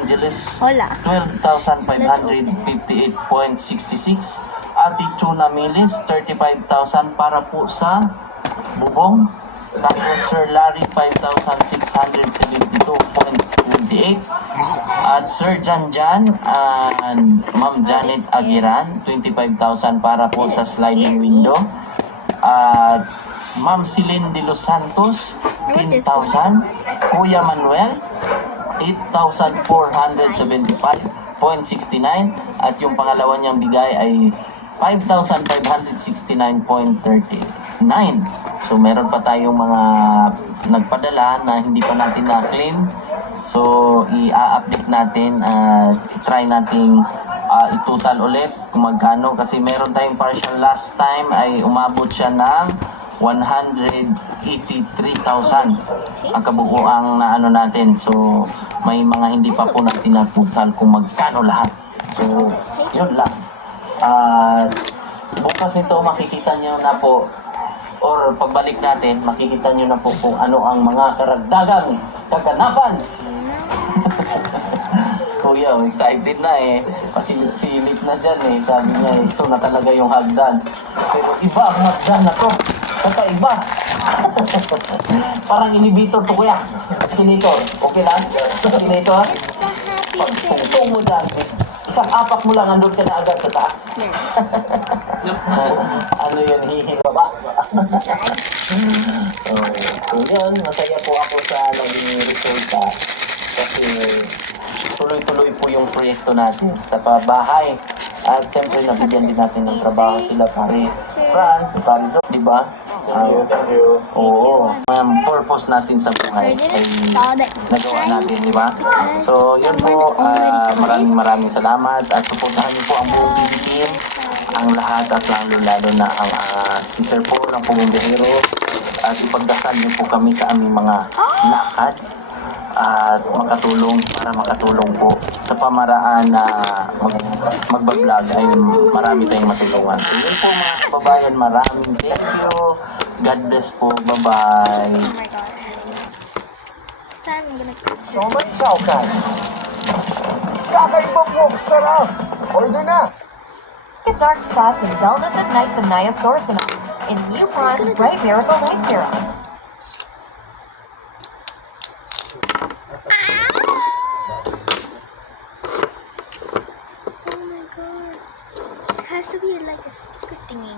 Angeles, Hola. 12,558.66. Ate Chuna Milis, 35,000 para po sa bubong. Tapos Sir Larry, 5,672.28. At Sir Janjan and Ma'am Janet Agiran, 25,000 para po sa sliding window. At Ma'am Celine De Los Santos, 10,000. Kuya Manuel, 8,475.69. At yung pangalawa niyang bigay ay 5,569.39. So meron pa tayong mga nagpadala na hindi pa natin na-claim. So i-update natin at try nating i-total ulit kung magkano, kasi meron tayong partial last time ay umabot siya ng 183,000 ang kabuuang na ano natin. So may mga hindi pa po natin na-total kung magkano lahat. So yun lang. Bukas nito makikita nyo na po, or pagbalik natin, makikita nyo na po kung ano ang mga karagdagang kaganapan. Kuya, excited na eh. Pasilip na dyan eh. Sabi niya, ito na talaga yung hagdan. Pero iba ang hagdan na to. Kakaiba. Parang inhibitor to, kuya. Escalator. Okay lang? Escalator. Pagtungtong mo dyan, isang apak mo lang, andun ka na agad sa taas. Ano yun, hihiro ba? So yun, masaya po ako sa naging resulta. Kasi tuloy-tuloy po yung proyekto natin sa pabahay. At siyempre nabigyan din natin ng trabaho sila pare Franz, pare Doc, di ba? Thank you. Oo. Ang purpose natin sa buhay ay nagawa natin, di ba? So, yun po. Maraming salamat at suportahan niyo po ang buong PB team, ang lahat at lalo na ang si Sir po ng Pugumbihero, at ipagdasal niyo po kami sa aming mga lakad at makatulong po sa pamaraan na magbablog ay marami tayong matulungan. So yun po mga kababayan, maraming thank you. God bless po. Bye-bye. Oh my god. This time I'm gonna cook. Naman ikaw ka. Kakaibang mong sarap. Order na. Get dark spots and dullness at night with Niasourcinol in New Pond's Bright Miracle Night Serum. Oh my god. This has to be like a sticker thingy.